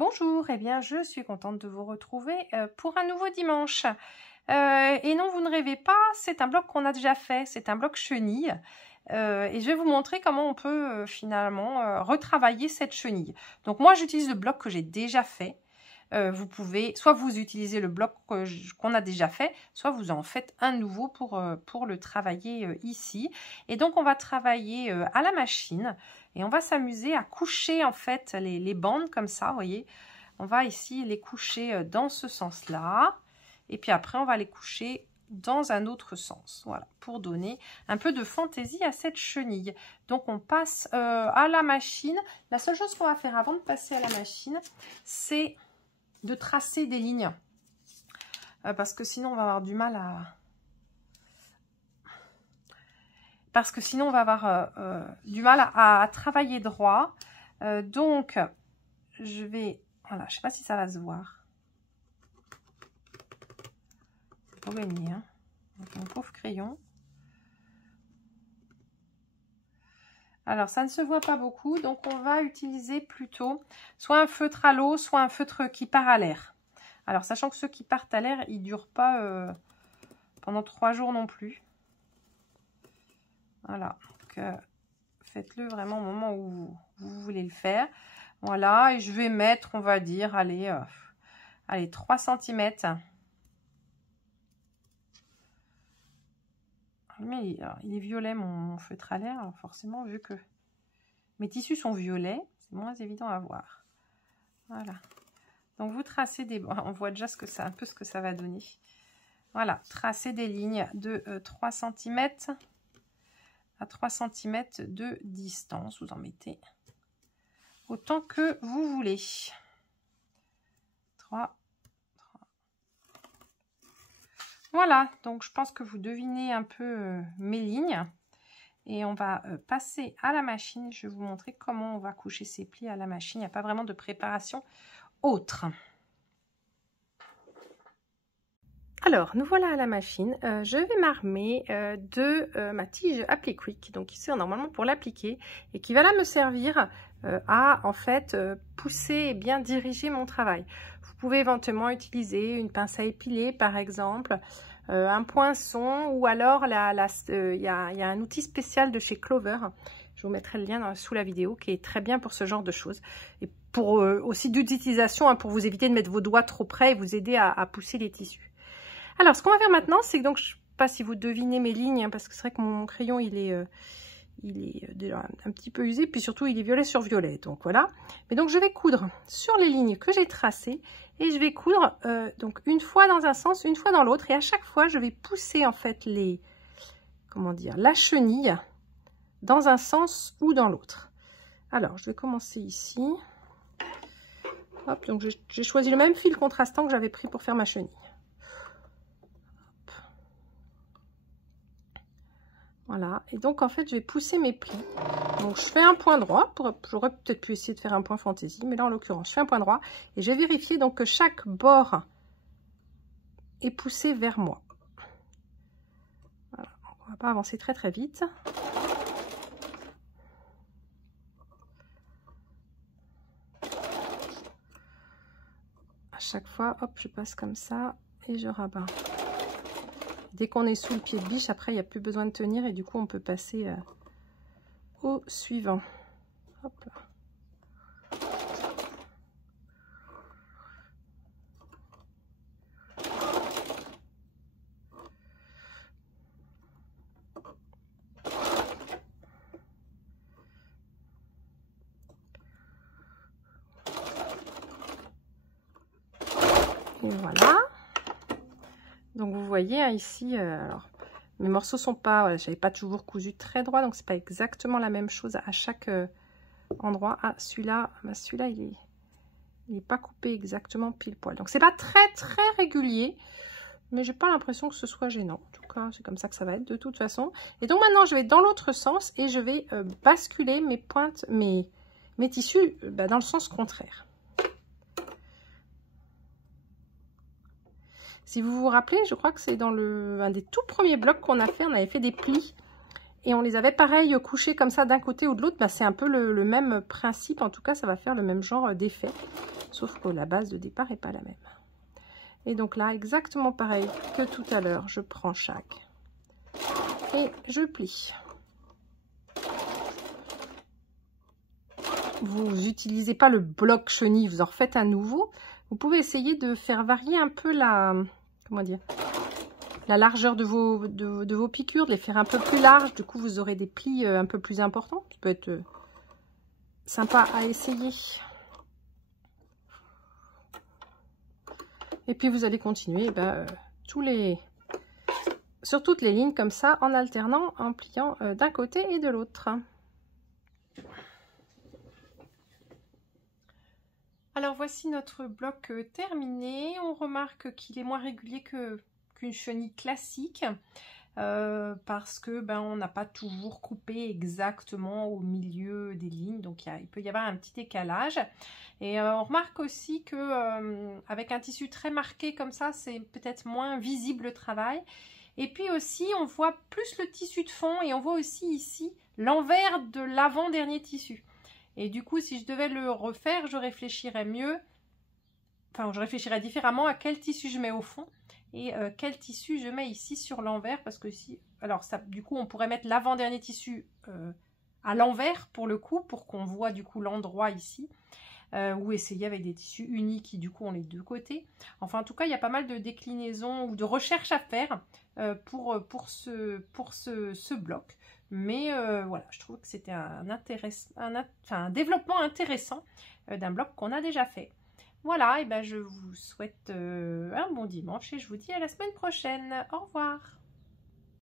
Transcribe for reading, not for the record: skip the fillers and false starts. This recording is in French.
Bonjour, eh bien je suis contente de vous retrouver pour un nouveau dimanche. Et non, vous ne rêvez pas, c'est un bloc qu'on a déjà fait, c'est un bloc chenille. Et je vais vous montrer comment on peut finalement retravailler cette chenille. Donc moi j'utilise le bloc que j'ai déjà fait. Vous pouvez, soit vous utilisez le bloc qu'on a déjà fait, soit vous en faites un nouveau pour le travailler ici. Et donc on va travailler à la machine et on va s'amuser à coucher en fait les bandes comme ça, vous voyez. On va ici les coucher dans ce sens-là et puis après on va les coucher dans un autre sens, voilà, pour donner un peu de fantaisie à cette chenille. Donc on passe à la machine. La seule chose qu'on va faire avant de passer à la machine, c'est de tracer des lignes parce que sinon on va avoir du mal à travailler droit. Donc je vais, voilà, je sais pas si ça va se voir, pour gagner avec mon pauvre crayon. Alors ça ne se voit pas beaucoup, donc on va utiliser plutôt soit un feutre à l'eau, soit un feutre qui part à l'air. Alors sachant que ceux qui partent à l'air, ils ne durent pas pendant 3 jours non plus. Voilà, donc faites-le vraiment au moment où vous voulez le faire. Voilà, et je vais mettre, on va dire, allez 3 cm. Mais alors, il est violet mon feutre à l'air, alors forcément vu que mes tissus sont violets, c'est moins évident à voir. Voilà. Donc vous tracez des, on voit déjà un peu ce que ça va donner. Voilà, tracez des lignes de 3 cm à 3 cm de distance. Vous en mettez autant que vous voulez. 3. Voilà, donc je pense que vous devinez un peu mes lignes. Et on va passer à la machine. Je vais vous montrer comment on va coucher ces plis à la machine. Il n'y a pas vraiment de préparation autre. Alors, nous voilà à la machine. Je vais m'armer de ma tige Appli Quick, donc ici normalement pour l'appliquer, et qui va là me servir à en fait pousser et bien diriger mon travail. Vous pouvez éventuellement utiliser une pince à épiler par exemple, un poinçon, ou alors il y a un outil spécial de chez Clover. Je vous mettrai le lien sous la vidéo, qui est très bien pour ce genre de choses. Et pour aussi d'utilisation, pour vous éviter de mettre vos doigts trop près et vous aider à pousser les tissus. Alors, ce qu'on va faire maintenant, c'est que, donc, je ne sais pas si vous devinez mes lignes, parce que c'est vrai que mon crayon, il est déjà un petit peu usé, puis surtout, il est violet sur violet. Donc, voilà. Mais donc, je vais coudre sur les lignes que j'ai tracées, et je vais coudre donc une fois dans un sens, une fois dans l'autre, et à chaque fois, je vais pousser, en fait, la chenille dans un sens ou dans l'autre. Alors, je vais commencer ici. Hop, donc, j'ai choisi le même fil contrastant que j'avais pris pour faire ma chenille. Voilà, et donc en fait je vais pousser mes plis. Donc je fais un point droit, j'aurais peut-être pu essayer de faire un point fantaisie, mais là en l'occurrence je fais un point droit et je vais vérifier donc que chaque bord est poussé vers moi. Voilà, on va pas avancer très très vite. À chaque fois, hop, je passe comme ça et je rabats. Dès qu'on est sous le pied de biche, après, il n'y a plus besoin de tenir et du coup, on peut passer au suivant. Hop là. Et voilà. Donc vous voyez ici, alors mes morceaux sont pas, voilà, j'avais pas toujours cousu très droit, donc c'est pas exactement la même chose à chaque endroit. Ah, celui-là, il est pas coupé exactement pile poil, donc c'est pas très très régulier, mais j'ai pas l'impression que ce soit gênant. En tout cas, c'est comme ça que ça va être de toute façon. Et donc maintenant, je vais dans l'autre sens et je vais basculer mes pointes, mes tissus dans le sens contraire. Si vous vous rappelez, je crois que c'est dans un des tout premiers blocs qu'on a fait, on avait fait des plis et on les avait pareil couchés comme ça d'un côté ou de l'autre. C'est un peu le même principe, en tout cas ça va faire le même genre d'effet. sauf que la base de départ n'est pas la même. Et donc là, exactement pareil que tout à l'heure, je prends chaque et je plie. Vous n'utilisez pas le bloc chenille, vous en refaites un nouveau. Vous pouvez essayer de faire varier un peu la, comment dire, la largeur de vos piqûres, de les faire un peu plus larges. Du coup, vous aurez des plis un peu plus importants. Ça peut être sympa à essayer. Et puis, vous allez continuer sur toutes les lignes comme ça, en alternant, en pliant d'un côté et de l'autre. Alors, voici notre bloc terminé. On remarque qu'il est moins régulier qu'une chenille classique. Parce que on n'a pas toujours coupé exactement au milieu des lignes, donc il peut y avoir un petit décalage. Et on remarque aussi que avec un tissu très marqué comme ça, c'est peut-être moins visible le travail. Et puis aussi, on voit plus le tissu de fond et on voit aussi ici l'envers de l'avant-dernier tissu. Et du coup, si je devais le refaire, je réfléchirais mieux, enfin, je réfléchirais différemment à quel tissu je mets au fond et quel tissu je mets ici sur l'envers, parce que si, alors ça, du coup, on pourrait mettre l'avant-dernier tissu à l'envers pour le coup, pour qu'on voit du coup l'endroit ici, ou essayer avec des tissus unis qui du coup ont les deux côtés. Enfin, en tout cas, il y a pas mal de déclinaisons ou de recherches à faire pour ce bloc. Mais voilà, je trouve que c'était un développement intéressant d'un bloc qu'on a déjà fait. Voilà, et je vous souhaite un bon dimanche et je vous dis à la semaine prochaine. Au revoir.